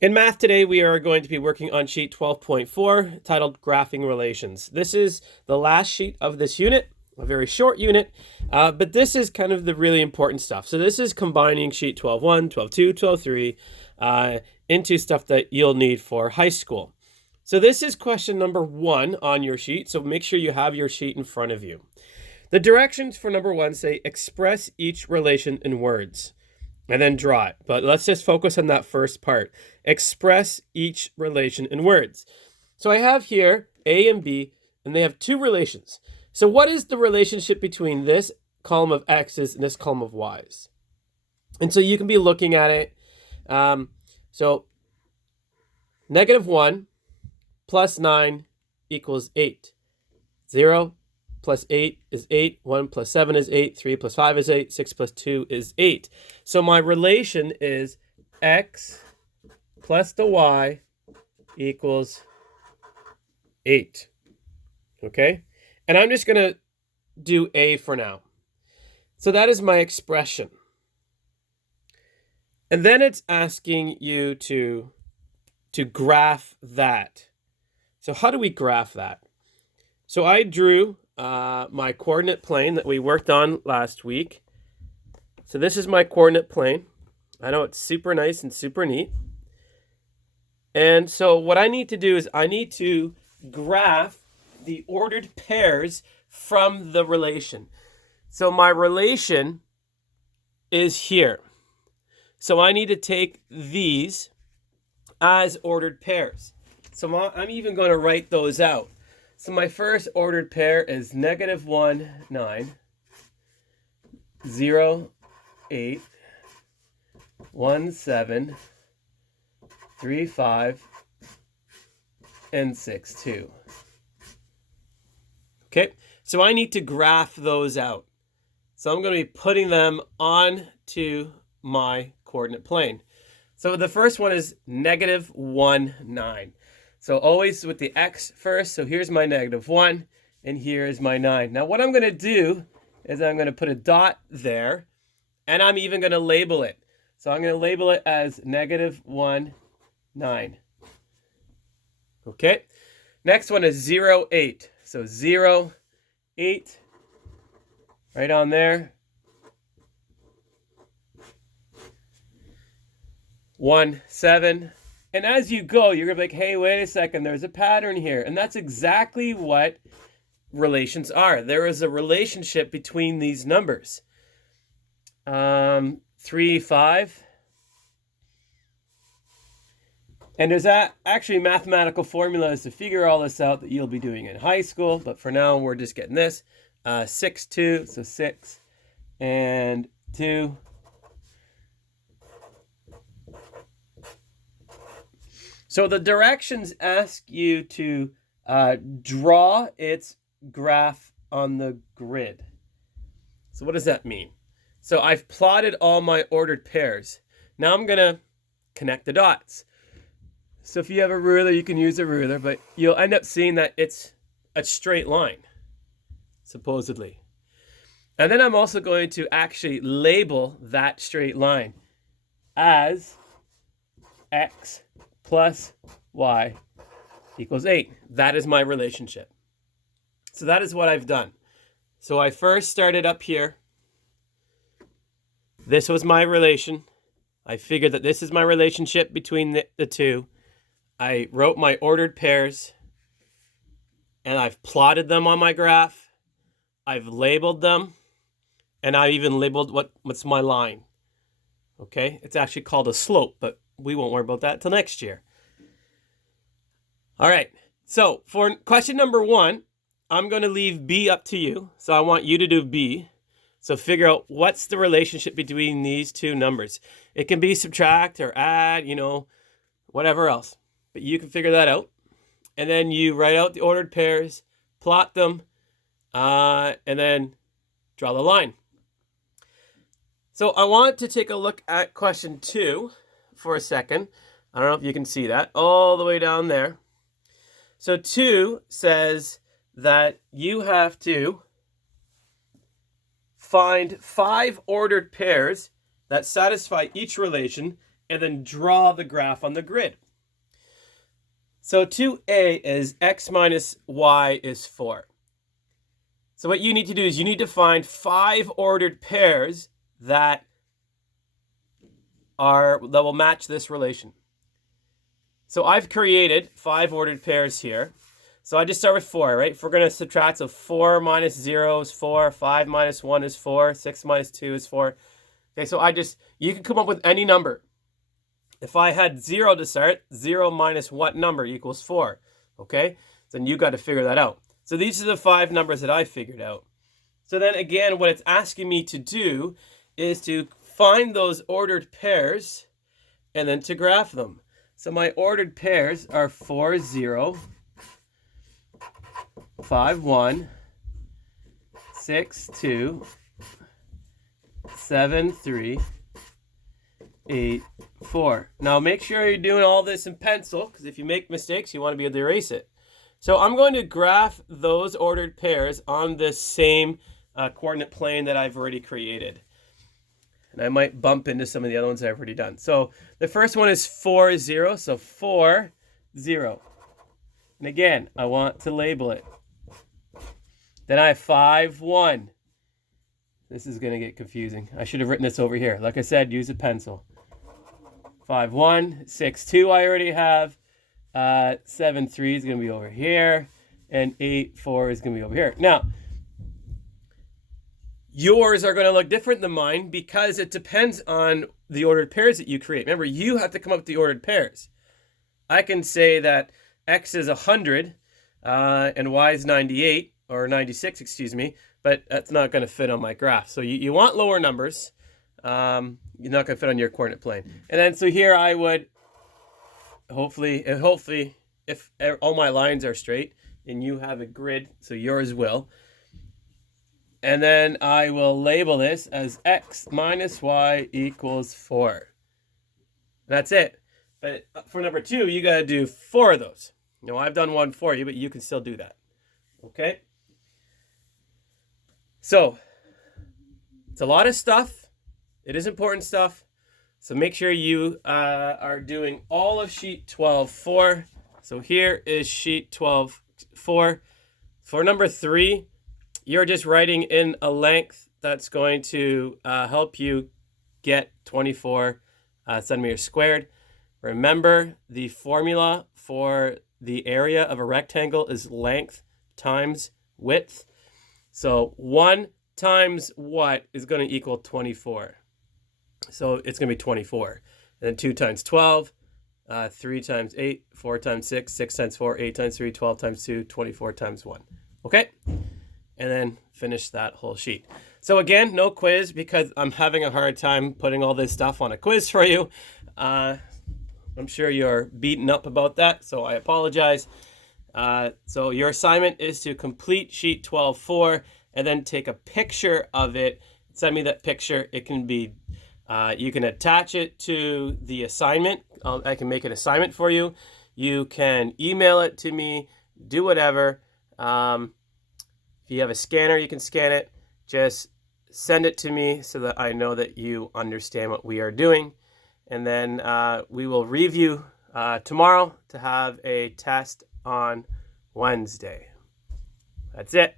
In math today, we are going to be working on sheet 12.4 titled Graphing Relations. This is the last sheet of this unit, a very short unit, but this is kind of the really important stuff. So this is combining sheet 12.1, 12.2, 12.3 into stuff that you'll need for high school. So this is question number 1 on your sheet, so make sure you have your sheet in front of you. The directions for number 1 say express each relation in words. And then draw it. But let's just focus on that first part. Express each relation in words. So I have here A and B, and they have two relations. So what is the relationship between this column of X's and this column of Y's? And so you can be looking at it. So -1 plus 9 equals 8. 0 plus 8 is 8, 1 plus 7 is 8, 3 plus 5 is 8, 6 plus 2 is 8. So my relation is x plus the y equals 8. Okay? And I'm just going to do A for now. So that is my expression. And then it's asking you to graph that. So how do we graph that? So I drew my coordinate plane that we worked on last week. So this is my coordinate plane. I know it's super nice and super neat. And so what I need to do is I need to graph the ordered pairs from the relation. So my relation is here. So I need to take these as ordered pairs. So I'm even going to write those out. So my first ordered pair is -1, 9, 0, 8, 1, 7, 3, 5, and 6, 2. Okay, so I need to graph those out. So I'm going to be putting them onto my coordinate plane. So the first one is -1, 9. So always with the x first. So here's my -1, and here's my 9. Now what I'm going to do is I'm going to put a dot there, and I'm even going to label it. So I'm going to label it as -1, 9. Okay. Next one is 0, 8. So 0, 8, right on there. 1, 7. And as you go, you're going to be like, hey, wait a second, there's a pattern here. And that's exactly what relations are. There is a relationship between these numbers. 3, 5. And there's actually mathematical formulas to figure all this out that you'll be doing in high school. But for now, we're just getting this. 6, 2, so 6 and 2. So the directions ask you to draw its graph on the grid. So what does that mean? So I've plotted all my ordered pairs. Now I'm going to connect the dots. So if you have a ruler, you can use a ruler, but you'll end up seeing that it's a straight line, supposedly. And then I'm also going to actually label that straight line as x plus y equals 8. That is my relationship. So that is what I've done. So I first started up here. This was my relation. I figured that this is my relationship between the two. I wrote my ordered pairs, and I've plotted them on my graph. I've labeled them, and I even labeled what's my line. Okay, it's actually called a slope, but we won't worry about that until next year. All right, so for question number 1, I'm going to leave B up to you. So I want you to do B. So figure out what's the relationship between these two numbers. It can be subtract or add, whatever else. But you can figure that out. And then you write out the ordered pairs, plot them, and then draw the line. So I want to take a look at question 2 for a second. I don't know if you can see that all the way down there. So 2 says that you have to find 5 ordered pairs that satisfy each relation and then draw the graph on the grid. So 2a is x minus y is 4. So what you need to do is you need to find 5 ordered pairs that will match this relation. So I've created 5 ordered pairs here. So I just start with 4, right? If we're going to subtract, so 4 minus 0 is 4, 5 minus 1 is 4, 6 minus 2 is 4. Okay, so you can come up with any number. If I had 0 to start, 0 minus what number equals 4? Okay, then you got to figure that out. So these are the 5 numbers that I figured out. So then again, what it's asking me to do is to find those ordered pairs and then to graph them. So my ordered pairs are 4, 0, 5, 1, 6, 2, 7, 3, 8, 4. Now make sure you're doing all this in pencil, because if you make mistakes, you want to be able to erase it. So I'm going to graph those ordered pairs on this same coordinate plane that I've already created. And I might bump into some of the other ones I've already done. So the first one is 4, 0. So 4, 0. And again, I want to label it. Then I have 5, 1. This is going to get confusing. I should have written this over here. Like I said, use a pencil. 5, 1. 6, 2 I already have. 7, 3 is going to be over here. And 8, 4 is going to be over here. Now, yours are going to look different than mine because it depends on the ordered pairs that you create. Remember, you have to come up with the ordered pairs. I can say that x is 100 and y is 98, or 96, excuse me, but that's not going to fit on my graph. So you want lower numbers. You're not going to fit on your coordinate plane. And then so here I would hopefully if all my lines are straight and you have a grid, so yours will. And then I will label this as x minus y equals 4. That's it. But for number 2, you got to do 4 of those. You know, I've done one for you, but you can still do that. Okay? So, it's a lot of stuff. It is important stuff. So make sure you are doing all of sheet 12.4. So here is sheet 12.4. For number 3, you're just writing in a length that's going to help you get 24 centimeters squared. Remember, the formula for the area of a rectangle is length times width. So 1 times what is going to equal 24? So it's going to be 24. And then 2 times 12, 3 times 8, 4 times 6, 6 times 4, 8 times 3, 12 times 2, 24 times 1. Okay? And then finish that whole sheet. So again, no quiz because I'm having a hard time putting all this stuff on a quiz for you. I'm sure you're beaten up about that, so I apologize. So your assignment is to complete sheet 12.4 and then take a picture of it. Send me that picture. It can be, you can attach it to the assignment. I can make an assignment for you. You can email it to me, do whatever. If you have a scanner, you can scan it. Just send it to me so that I know that you understand what we are doing. And then we will review tomorrow to have a test on Wednesday. That's it.